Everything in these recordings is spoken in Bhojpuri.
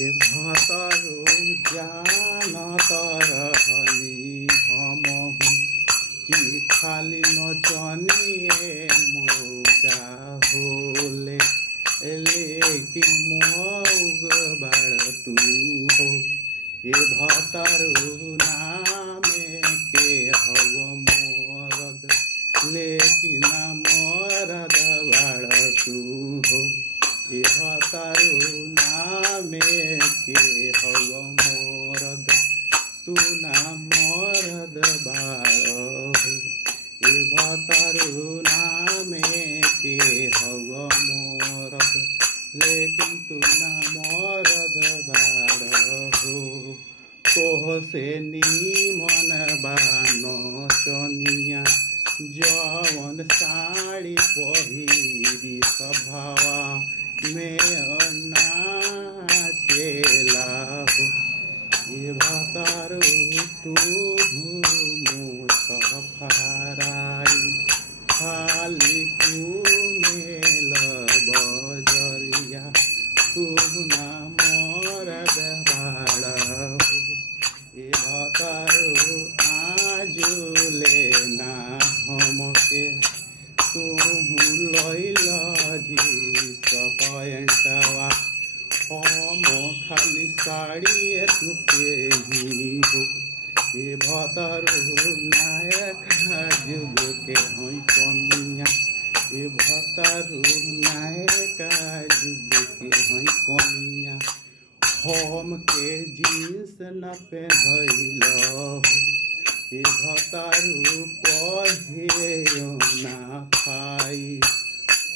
ए भतरु जान तरहनी हमहु कि खाली नचनिए मौका होले लेकिन मौग बाड़ तू हो। ए भतरु नामे के हव मरद लेकिन मरद बाड़ तू हो। ए भतरु नामे के हव मरद तू ना मरद बाड़ हो। ए भतरु नामे के हव मरद लेकिन तू ना मरद बाड़ हो। तोह से नीमन बान चनिया जवन साड़ी पहिरी सभावा में नाचेला हो। ए भतरु तू मुसफराई खाली कुमेल बजरिया तू ना मरद बाड़ हो। ए भतरु आजुले ना हमके तू लैल जीस पैंटवा हम खाली साड़ी तू पेही हो। ए भतरु नायका जुग के हई कनिया ए भतरु नायका जुग के हई कनिया हम के जींस न पहनैल हो। ए भतरु कहे ना पाई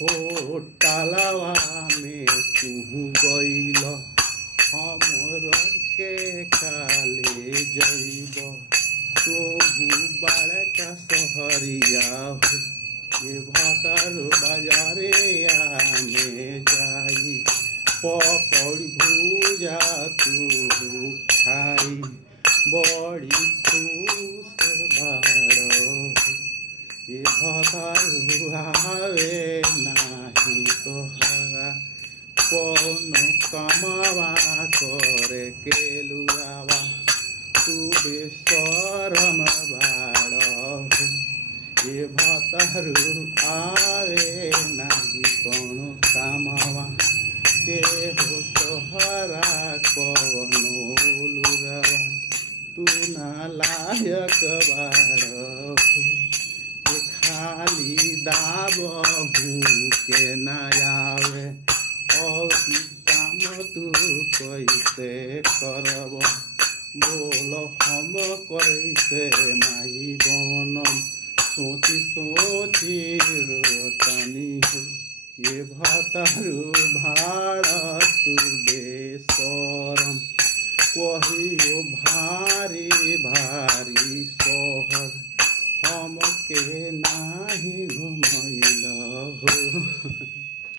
होटलवा में तू गइल हमर के काले जइब तोहू बड़का सहरिया हो। ए भतरु बाजारिया में जाई पकौड़ी भूजा तू खाई बड़ी खुश बाड़ हो। ए भतरु आवे नाही तोहरा कौनो कमावा करे के लुआवा तू बेशरम बाड़ हो। ए भतरु आवे नाही कौनो कमावा के हो तोहरा कौनो लुआवा तू ना लायक बाड़ हो। खाली दाबहू के न आवे और काम तू कैसे करब बोल हम कैसे माई बनम सोची सोची रोतनी हो। ए भतरु भाड़ तू बेशरम कहियो भारी भारी सोहर हमके नाही घुमैल हो।